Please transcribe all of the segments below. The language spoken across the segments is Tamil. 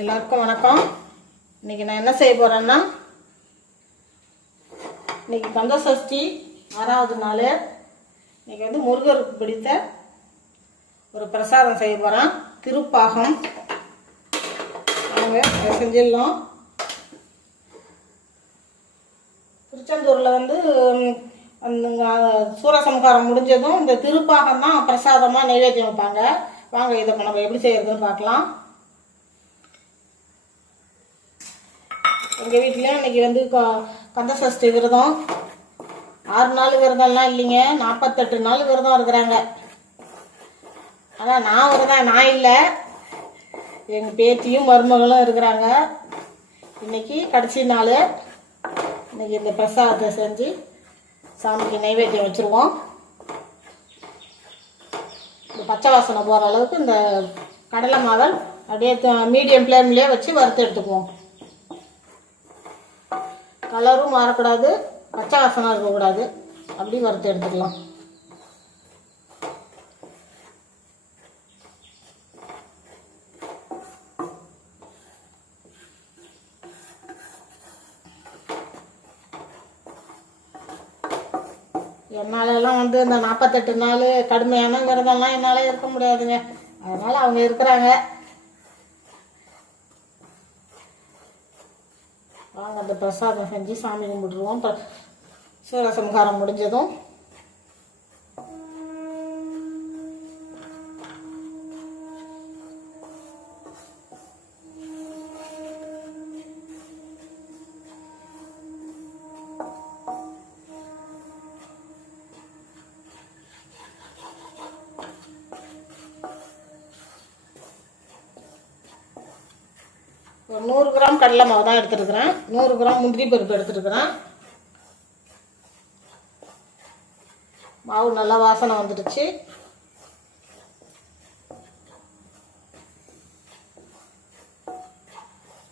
எல்லாருக்கும் வணக்கம். இன்றைக்கி நான் என்ன செய்ய போகிறேன்னா, இன்றைக்கி கந்த சஷ்டி 6வது நாள். இன்றைக்கி முருகருக்கு பிடித்த ஒரு பிரசாதம் செய்ய போகிறேன், திருப்பாகம். அவங்க செஞ்சிடலாம். திருச்செந்தூரில் அந்த சூரசம்ஹாரம் முடிஞ்சதும் இந்த திருப்பாகம் தான் பிரசாதமாக நைவேத்தியம் வைப்பாங்க. வாங்க இதை நம்ம எப்படி செய்யறதுன்னு பார்க்கலாம். எங்கள் வீட்டிலையும் இன்றைக்கி கந்த சஷ்டி விரதம். 6 நாள் விரதம்லாம் இல்லைங்க, 48 நாள் விரதம் இருக்கிறாங்க. ஆனால் நான் இல்லை, எங்கள் பேத்தியும் மருமகளும் இருக்கிறாங்க. இன்றைக்கி கடைசி நாள். இன்றைக்கி இந்த பிரசாதத்தை செஞ்சு சாமிக்கு நைவேத்தியம் வச்சுருவோம். இந்த பச்சை வாசனை போகிற அளவுக்கு இந்த கடலை மாவை அப்படியே மீடியம் ஃப்ளேம்லேயே வச்சு வறுத்து எடுத்துக்குவோம். கலரும் மாறக்கூடாது, பச்சை வாசனை இருக்கக்கூடாது. அப்படி வறுத்து எடுத்துக்கலாம். என்னாலெல்லாம் இந்த 48 நாள் கடுமையான விரதம்லாம் என்னால் இருக்க முடியாதுங்க. அதனால் அவங்க இருக்கிறாங்க. வாங்க அந்த பிரசாதம் செஞ்சு சாமி கும்பிட்டுருவோம். சூரசம்ஹாரம் முடிஞ்சதும் ஒரு 100 கிராம் கடலை மாவு தான் எடுத்துருக்குறேன். 100 கிராம் முந்திரி பருப்பு எடுத்துருக்குறேன். மாவு நல்லா வாசனை வந்துடுச்சு.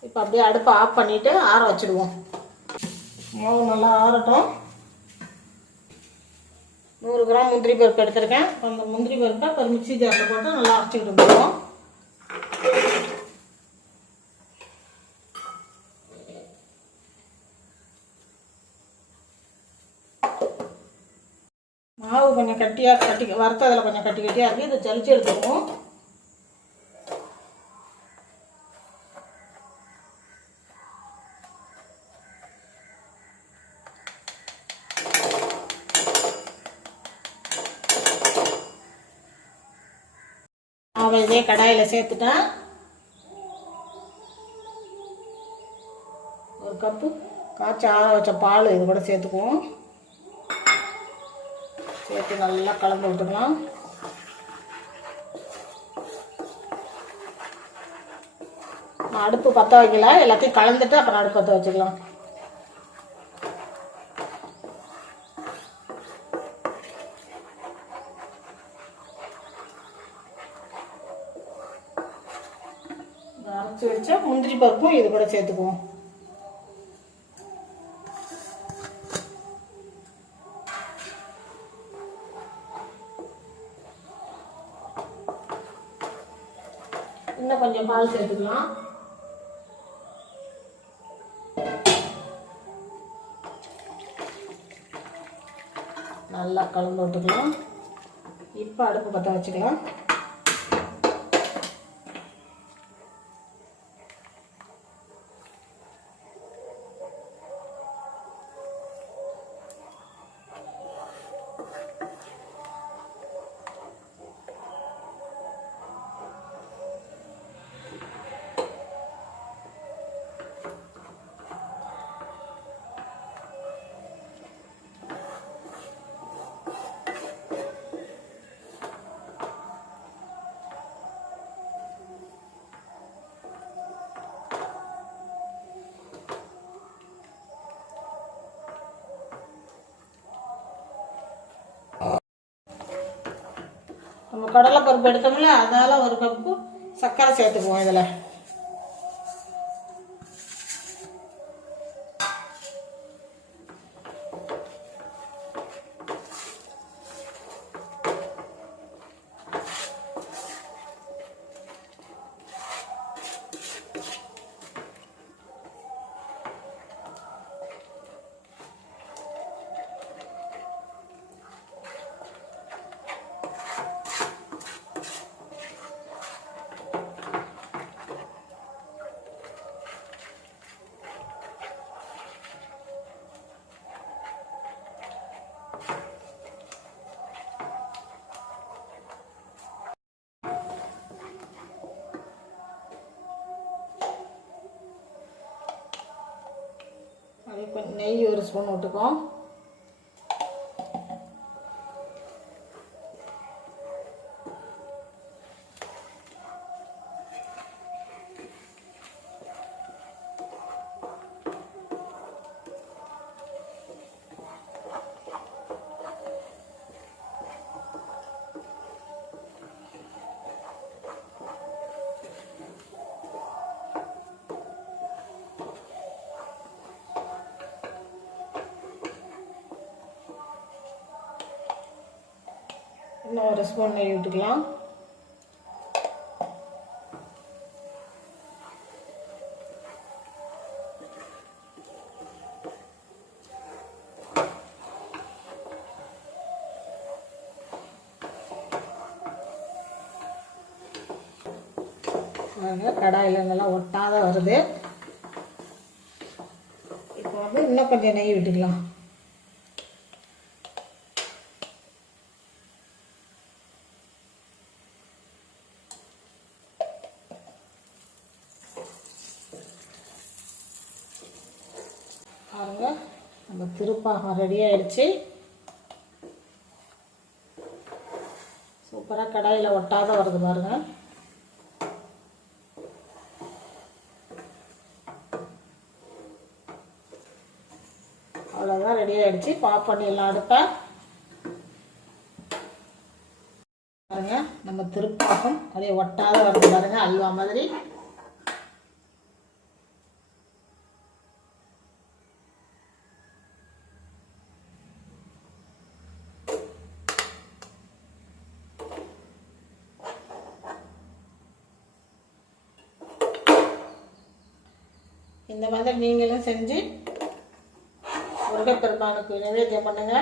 இப்போ அப்படியே அடுப்பை ஆஃப் பண்ணிவிட்டு ஆற வச்சுடுவோம். மாவு நல்லா ஆறட்டும். 100 கிராம் முந்திரி பருப்பு எடுத்துருக்கேன். அந்த முந்திரி பருப்பை ஒரு மிக்ஸி ஜாரில் போட்டு நல்லா அரைச்சிக்கிட்டு வந்துடுவோம். மாவு கொஞ்சம் கட்டியாக வறுத்ததில் கொஞ்சம் கட்டியாக இருக்குது. இதை ஜலிச்சு எடுத்துக்குவோம். மாவை இதே கடாயில் சேர்த்துட்டேன். 1 கப்பு காய்ச்சி ஆற வச்ச பால் இது கூட சேர்த்துக்குவோம். சேர்த்து நல்லா கலந்து விட்டுக்கலாம். நான் அடுப்பு பற்ற வைக்கல, எல்லாத்தையும் கலந்துட்டு அப்புறம் அடுப்பு பற்ற வச்சுக்கலாம். அரைச்சி வச்ச முந்திரி பருப்பும் இது கூட சேர்த்துக்குவோம். இன்னும் கொஞ்சம் பால் சேர்த்துக்கலாம். நல்லா கலந்து விட்டுக்கலாம். இப்போ அடுப்பு பற்ற வச்சுக்கலாம். நம்ம கடலை பருப்பு எடுத்தோம்ல, அதால் 1 கப்பு சர்க்கரை சேர்த்துக்குவோம். இதில் கொஞ்சம் நெய் ஒரு ஸ்பூன் விட்டுக்குவோம். இன்னும் ஒரு ஸ்பூன் நெய் விட்டுக்கலாம். கடாயில் நல்லா ஒட்டாத வருது. இப்போ வந்து இன்னும் கொஞ்சம் நெய் விட்டுக்கலாம். பாருங்க, நம்ம திருப்பாகம் ரெடி ஆயிடுச்சு. சூப்பராக கடாயில் ஒட்டாத வருது பாருங்க. அவ்வளோதான், ரெடி ஆகிடுச்சு. பாப் பண்ணிடலாம் அடுப்பை. பாருங்க, நம்ம திருப்பாகம் அப்படியே ஒட்டாத வருது பாருங்க, அல்வா மாதிரி. இந்த மாதிரி நீங்களும் செஞ்சு முருகப்பெருமானுக்கு நிவேத்தியம் பண்ணுங்க.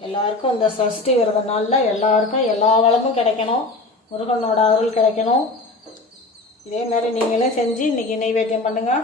எல்லாருக்கும் இந்த சஷ்டி விரத நாளில் எல்லாருக்கும் எல்லா வளமும் கிடைக்கணும், முருகனோட அருள் கிடைக்கணும். இதே மாதிரி நீங்களும் செஞ்சு இன்னைக்கு நைவேத்தியம் பண்ணுங்க.